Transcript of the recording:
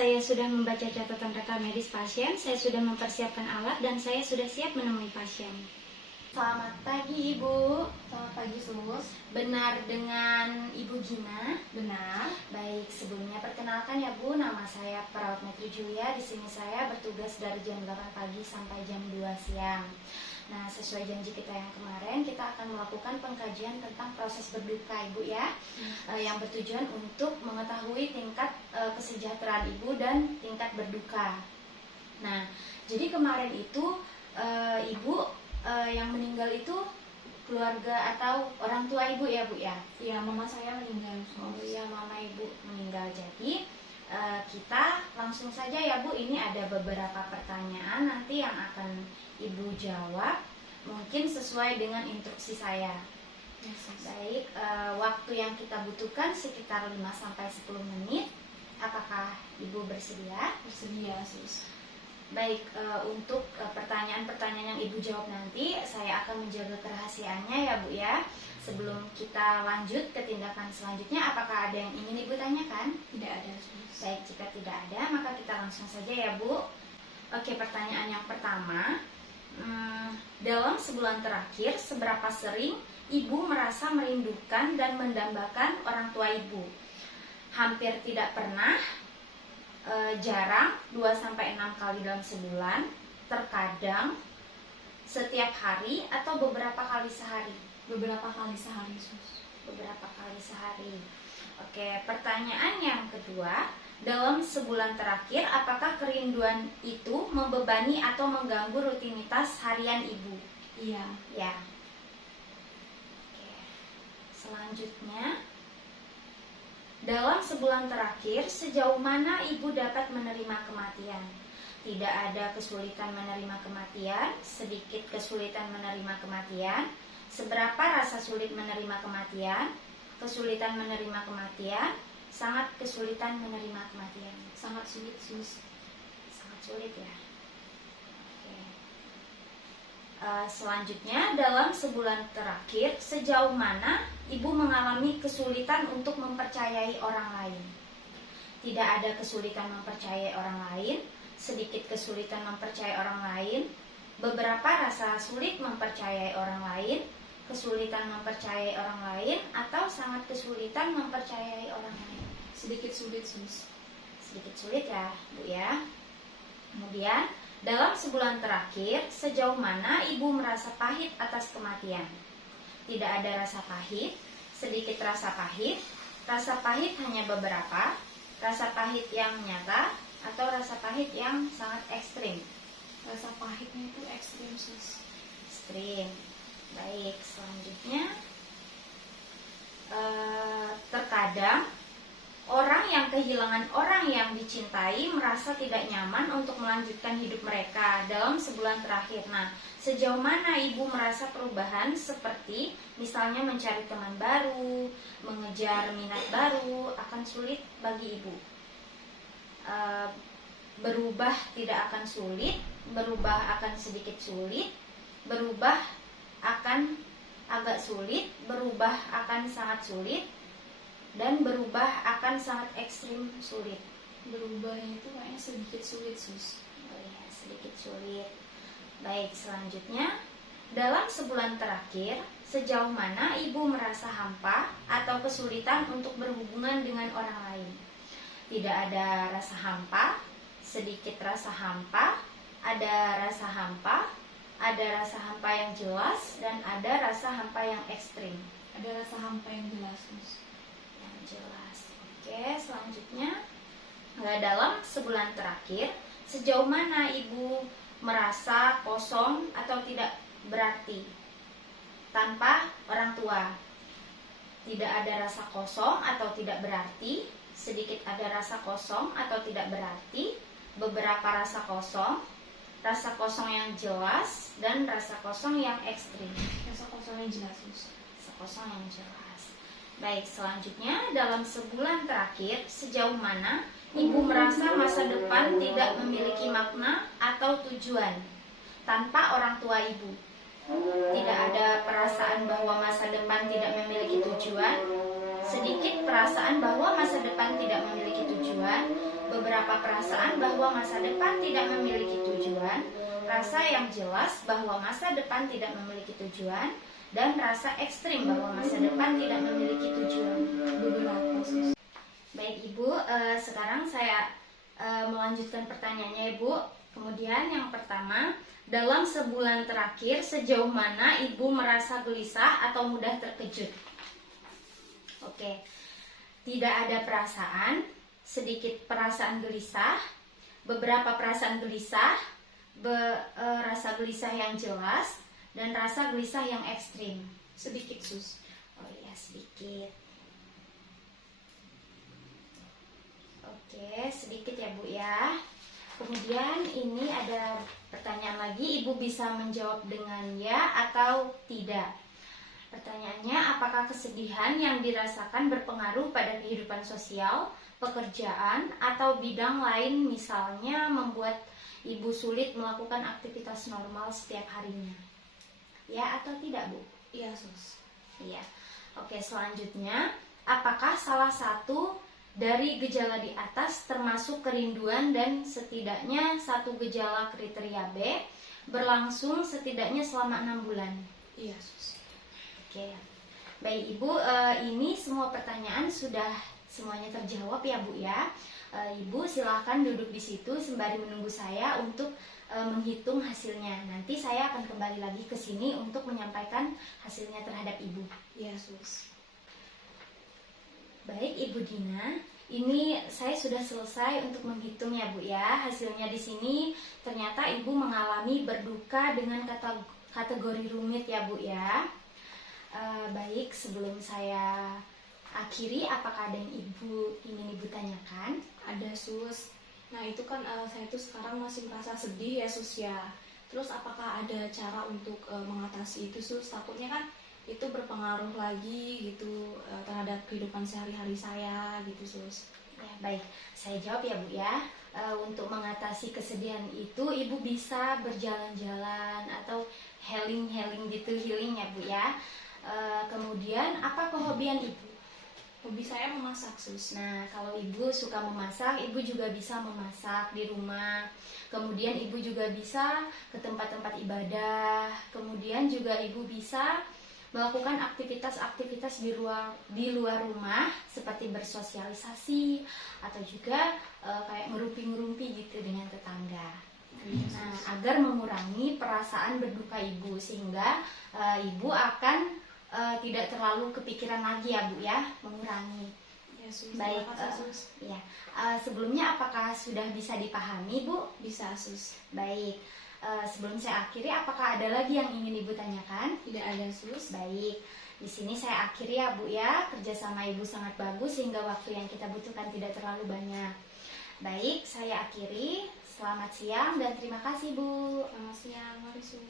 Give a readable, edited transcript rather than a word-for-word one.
Saya sudah membaca catatan rekam medis pasien, saya sudah mempersiapkan alat, dan saya sudah siap menemui pasien. Selamat pagi, Ibu. Selamat pagi, Sus. Benar dengan Ibu Gina? Benar. Baik, sebelumnya perkenalkan ya Bu, nama saya Perawat Metri Julia. Di sini saya bertugas dari jam 8 pagi sampai jam 2 siang. Nah, sesuai janji kita yang kemarin, kita akan melakukan pengkajian tentang proses berduka, Ibu ya, yang bertujuan untuk mengetahui tingkat kesejahteraan Ibu dan tingkat berduka. Nah, jadi kemarin itu Ibu yang meninggal itu keluarga atau orang tua Ibu ya Bu ya? Iya, mama saya meninggal. Oh iya, mama Ibu meninggal. Jadi kita langsung saja ya Bu, ini ada beberapa pertanyaan nanti yang akan Ibu jawab, mungkin sesuai dengan instruksi saya. Baik, waktu yang kita butuhkan sekitar 5-10 menit. Apakah Ibu bersedia? Bersedia, Sus. Baik, untuk pertanyaan-pertanyaan yang Ibu jawab nanti, saya akan menjaga kerahasiaannya ya Bu ya. Sebelum kita lanjut ke tindakan selanjutnya, apakah ada yang ingin Ibu tanyakan? Tidak ada, Sus. Baik, jika tidak ada, maka kita langsung saja ya Bu. Oke, pertanyaan yang pertama, dalam sebulan terakhir, seberapa sering Ibu merasa merindukan dan mendambakan orang tua Ibu? Hampir tidak pernah, jarang, 2-6 kali dalam sebulan, terkadang, setiap hari, atau beberapa kali sehari? Beberapa kali sehari, Sus. Beberapa kali sehari. Oke, pertanyaan yang kedua, dalam sebulan terakhir, apakah kerinduan itu membebani atau mengganggu rutinitas harian Ibu? Iya. Ya. Oke. Selanjutnya, dalam sebulan terakhir, sejauh mana Ibu dapat menerima kematian? Tidak ada kesulitan menerima kematian, sedikit kesulitan menerima kematian, seberapa rasa sulit menerima kematian, kesulitan menerima kematian, sangat kesulitan menerima kematian. Sangat sulit, Sus. Sangat sulit ya. Oke. Selanjutnya, dalam sebulan terakhir, sejauh mana Ibu mengalami kesulitan untuk mempercayai orang lain? Tidak ada kesulitan mempercayai orang lain, sedikit kesulitan mempercayai orang lain, beberapa rasa sulit mempercayai orang lain, kesulitan mempercayai orang lain, atau sangat kesulitan mempercayai orang lain. Sedikit sulit, Sus. Sedikit sulit ya Bu ya. Kemudian, dalam sebulan terakhir, sejauh mana Ibu merasa pahit atas kematian? Tidak ada rasa pahit, sedikit rasa pahit hanya beberapa, rasa pahit yang nyata, atau rasa pahit yang sangat ekstrim. Rasa pahitnya itu ekstrim, Sus. Ekstrim. Baik, selanjutnya, terkadang orang yang kehilangan orang yang dicintai merasa tidak nyaman untuk melanjutkan hidup mereka dalam sebulan terakhir. Nah, sejauh mana Ibu merasa perubahan seperti misalnya mencari teman baru, mengejar minat baru akan sulit bagi Ibu? Berubah tidak akan sulit, berubah akan sedikit sulit, berubah akan agak sulit, berubah akan sangat sulit, dan berubah akan sangat ekstrim sulit. Berubahnya itu kayaknya sedikit sulit, Sus. Oh ya, sedikit sulit. Baik, selanjutnya, dalam sebulan terakhir, sejauh mana Ibu merasa hampa atau kesulitan untuk berhubungan dengan orang lain? Tidak ada rasa hampa, sedikit rasa hampa, ada rasa hampa, ada rasa hampa yang jelas, dan ada rasa hampa yang ekstrim. Ada rasa hampa yang jelas, Sus. Jelas. Oke, selanjutnya, dalam sebulan terakhir, sejauh mana Ibu merasa kosong atau tidak berarti tanpa orang tua? Tidak ada rasa kosong atau tidak berarti, sedikit ada rasa kosong atau tidak berarti, beberapa rasa kosong yang jelas, dan rasa kosong yang ekstrim. Rasa kosong yang jelas, Sus. Rasa kosong yang jelas. Baik, selanjutnya, dalam sebulan terakhir, sejauh mana Ibu merasa masa depan tidak memiliki makna atau tujuan tanpa orang tua Ibu? Tidak ada perasaan bahwa masa depan tidak memiliki tujuan, Sedikit perasaan bahwa masa depan tidak memiliki tujuan, beberapa perasaan bahwa masa depan tidak memiliki tujuan, rasa yang jelas bahwa masa depan tidak memiliki tujuan, dan rasa ekstrim bahwa masa depan tidak memiliki tujuan. Beberapa, sus. Baik Ibu, sekarang saya melanjutkan pertanyaannya Ibu. Kemudian yang pertama, dalam sebulan terakhir sejauh mana Ibu merasa gelisah atau mudah terkejut? Oke, tidak ada perasaan, sedikit perasaan gelisah, beberapa perasaan gelisah, rasa gelisah yang jelas, dan rasa gelisah yang ekstrim. Sedikit, sus. Oh iya, sedikit. Oke, sedikit ya Bu ya. Kemudian ini ada pertanyaan lagi, Ibu bisa menjawab dengan ya atau tidak. Pertanyaannya, apakah kesedihan yang dirasakan berpengaruh pada kehidupan sosial, pekerjaan, atau bidang lain, misalnya membuat Ibu sulit melakukan aktivitas normal setiap harinya? Ya atau tidak Bu? Iya, sus. Iya. Oke, selanjutnya, apakah salah satu dari gejala di atas termasuk kerinduan dan setidaknya satu gejala kriteria B berlangsung setidaknya selama 6 bulan? Iya, sus. Oke, baik Ibu, ini semua pertanyaan sudah semuanya terjawab ya Bu ya. Ibu silahkan duduk di situ sembari menunggu saya untuk menghitung hasilnya. Nanti saya akan kembali lagi ke sini untuk menyampaikan hasilnya terhadap Ibu. Iya, sus. Baik Ibu Dina, ini saya sudah selesai untuk menghitung ya Bu ya. Hasilnya di sini ternyata Ibu mengalami berduka dengan kategori rumit ya Bu ya. Baik, sebelum saya akhiri, apakah ada yang ingin Ibu tanyakan? Ada, sus. Nah, itu kan saya tuh sekarang masih merasa sedih ya, sus ya. Terus apakah ada cara untuk mengatasi itu, sus? Takutnya kan itu berpengaruh lagi gitu terhadap kehidupan sehari-hari saya gitu, sus. Ya, baik, saya jawab ya Bu ya. Untuk mengatasi kesedihan itu Ibu bisa berjalan-jalan atau healing gitu, healing ya Bu ya. Kemudian apa kehobian Ibu? Hobi saya memasak, sus. Nah, kalau Ibu suka memasak, Ibu juga bisa memasak di rumah. Kemudian Ibu juga bisa ke tempat-tempat ibadah. Kemudian juga Ibu bisa melakukan aktivitas-aktivitas di luar rumah seperti bersosialisasi atau juga kayak ngerumpi-ngerumpi gitu dengan tetangga. Nah, agar mengurangi perasaan berduka Ibu sehingga Ibu akan tidak terlalu kepikiran lagi ya Bu ya, mengurangi. Ya, sus. Baik, Terima kasih, sus. ya. Sebelumnya apakah sudah bisa dipahami Bu? Bisa, sus. Baik. Sebelum saya akhiri, apakah ada lagi yang ingin Ibu tanyakan? Tidak ada, sus. Baik, di sini saya akhiri ya Bu ya. Kerjasama Ibu sangat bagus sehingga waktu yang kita butuhkan tidak terlalu banyak. Baik, saya akhiri. Selamat siang dan terima kasih Bu. Selamat siang, mari, sus.